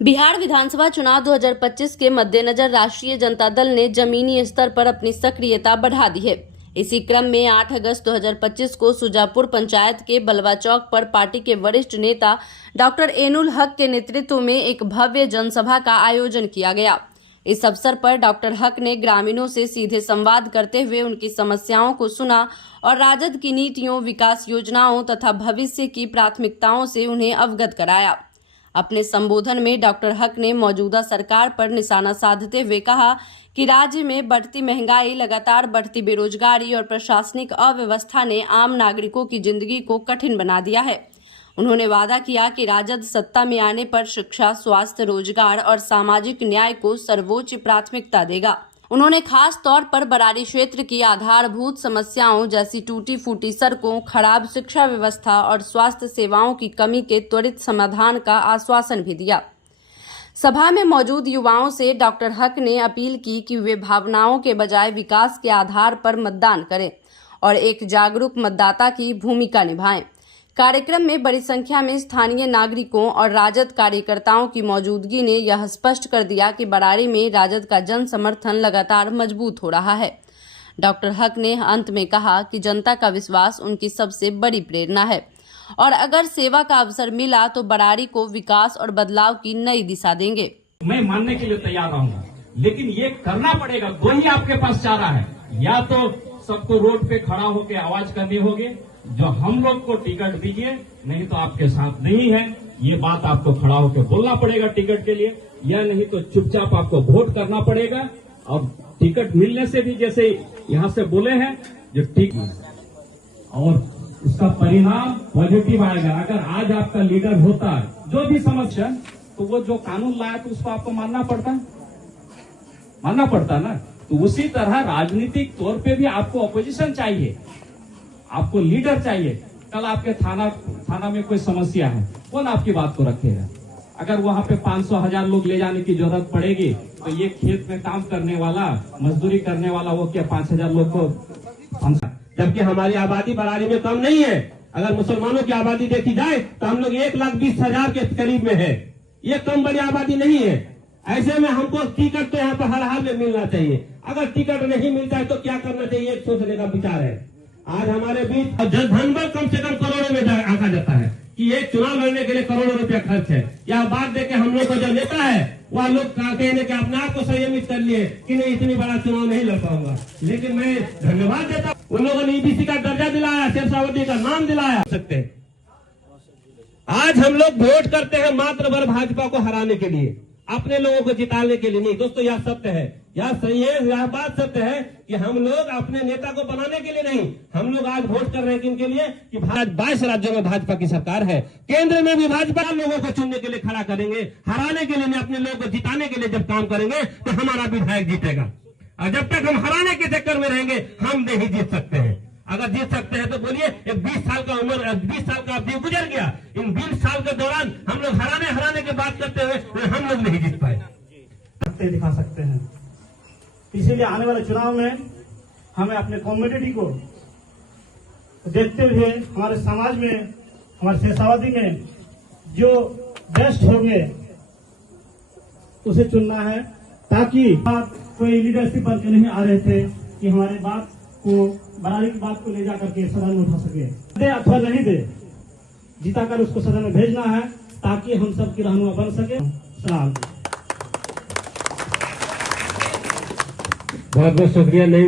बिहार विधानसभा चुनाव 2025 के मद्देनजर राष्ट्रीय जनता दल ने जमीनी स्तर पर अपनी सक्रियता बढ़ा दी है। इसी क्रम में 8 अगस्त 2025 को सुजापुर पंचायत के बलवा चौक पर पार्टी के वरिष्ठ नेता डॉक्टर एनुल हक के नेतृत्व में एक भव्य जनसभा का आयोजन किया गया। इस अवसर पर डॉक्टर हक ने ग्रामीणों से सीधे संवाद करते हुए उनकी समस्याओं को सुना और राजद की नीतियों, विकास योजनाओं तथा भविष्य की प्राथमिकताओं से उन्हें अवगत कराया। अपने संबोधन में डॉक्टर हक ने मौजूदा सरकार पर निशाना साधते हुए कहा कि राज्य में बढ़ती महंगाई, लगातार बढ़ती बेरोजगारी और प्रशासनिक अव्यवस्था ने आम नागरिकों की जिंदगी को कठिन बना दिया है। उन्होंने वादा किया कि राजद सत्ता में आने पर शिक्षा, स्वास्थ्य, रोजगार और सामाजिक न्याय को सर्वोच्च प्राथमिकता देगा। उन्होंने खास तौर पर बरारी क्षेत्र की आधारभूत समस्याओं जैसी टूटी फूटी सड़कों, खराब शिक्षा व्यवस्था और स्वास्थ्य सेवाओं की कमी के त्वरित समाधान का आश्वासन भी दिया। सभा में मौजूद युवाओं से डॉक्टर हक ने अपील की कि वे भावनाओं के बजाय विकास के आधार पर मतदान करें और एक जागरूक मतदाता की भूमिका निभाएं। कार्यक्रम में बड़ी संख्या में स्थानीय नागरिकों और राजद कार्यकर्ताओं की मौजूदगी ने यह स्पष्ट कर दिया कि बरारी में राजद का जन समर्थन लगातार मजबूत हो रहा है। डॉक्टर हक ने अंत में कहा कि जनता का विश्वास उनकी सबसे बड़ी प्रेरणा है और अगर सेवा का अवसर मिला तो बरारी को विकास और बदलाव की नई दिशा देंगे। मैं मानने के लिए तैयार रहूंगा, लेकिन ये करना पड़ेगा। दो ही आपके पास चारा है, या तो सबको रोड पे खड़ा होकर आवाज करनी होगी जो हम लोग को टिकट दीजिए, नहीं तो आपके साथ नहीं है। ये बात आपको खड़ा होकर बोलना पड़ेगा टिकट के लिए, या नहीं तो चुपचाप आपको वोट करना पड़ेगा। और टिकट मिलने से भी जैसे यहाँ से बोले हैं जो ठीक और उसका परिणाम पॉजिटिव आएगा। अगर आज आपका लीडर होता है जो भी समस्या, तो वो जो कानून लाया तो उसको आपको मानना पड़ता ना। तो उसी तरह राजनीतिक तौर पे भी आपको अपोजिशन चाहिए, आपको लीडर चाहिए। कल आपके थाना में कोई समस्या है, कौन आपकी बात को रखेगा? अगर वहां पे 500,000 लोग ले जाने की जरूरत पड़ेगी तो ये खेत में काम करने वाला, मजदूरी करने वाला, वो क्या 5,000 लोग को? जबकि हमारी आबादी बरारी में कम नहीं है। अगर मुसलमानों की आबादी देखी जाए तो हम लोग 1,20,000 के करीब में है। ये कम बड़ी आबादी नहीं है। ऐसे में हमको टिकट तो यहाँ पर हर हाल में मिलना चाहिए। अगर टिकट नहीं मिलता है तो क्या करना चाहिए, सोचने का विचार है। आज हमारे बीच धनबल कम से कम करोड़ों में आंका जाता है कि एक चुनाव लड़ने के लिए करोड़ों रुपया खर्च है। यह बात देके हम लोग को जो नेता है वह लोग कहने के अपने आप को संयमित कर लिए कि नहीं, इतनी बड़ा चुनाव नहीं लड़ पाऊंगा। लेकिन मैं धन्यवाद देता हूं, उन लोगों ने ईबीसी का दर्जा दिलाया, शेरशावती का नाम दिलाया। सकते आज हम लोग वोट करते हैं मात्र भर भाजपा को हराने के लिए, अपने लोगों को जिताने के लिए नहीं। दोस्तों यह सत्य है, यह सही है, यह बात सत्य है कि हम लोग अपने नेता को बनाने के लिए नहीं, हम लोग आज वोट कर रहे हैं किनके लिए कि 22 राज्यों में भाजपा की सरकार है, केंद्र में भी भाजपा लोगों को चुनने के लिए खड़ा करेंगे, हराने के लिए नहीं, अपने लोगों को जिताने के लिए जब काम करेंगे तो हमारा विधायक जीतेगा। और जब तक हम हराने के चक्कर में रहेंगे हम नहीं जीत सकते हैं। अगर जीत सकते हैं तो बोलिए, 20 साल का उम्र, 20 साल का अवधि गुजर गया, इन 20 साल के दौरान हम लोग हराने की बात करते हुए हम लोग नहीं जीत पाए। दिखा सकते हैं। इसीलिए आने वाले चुनाव में हमें अपने कम्युनिटी को देखते हुए हमारे समाज में, हमारे शेषावती में जो बेस्ट होंगे उसे चुनना है, ताकि कोई लीडरशिप बन के नहीं आ रहे थे कि हमारे बात को, बरारी की बात को ले जाकर के सदन में उठा सके। दे अथवा नहीं दे, जीताकर उसको सदन में भेजना है ताकि हम सबकी रहनुमा बन सके। सलाम। बहुत बहुत शुक्रिया। नहीं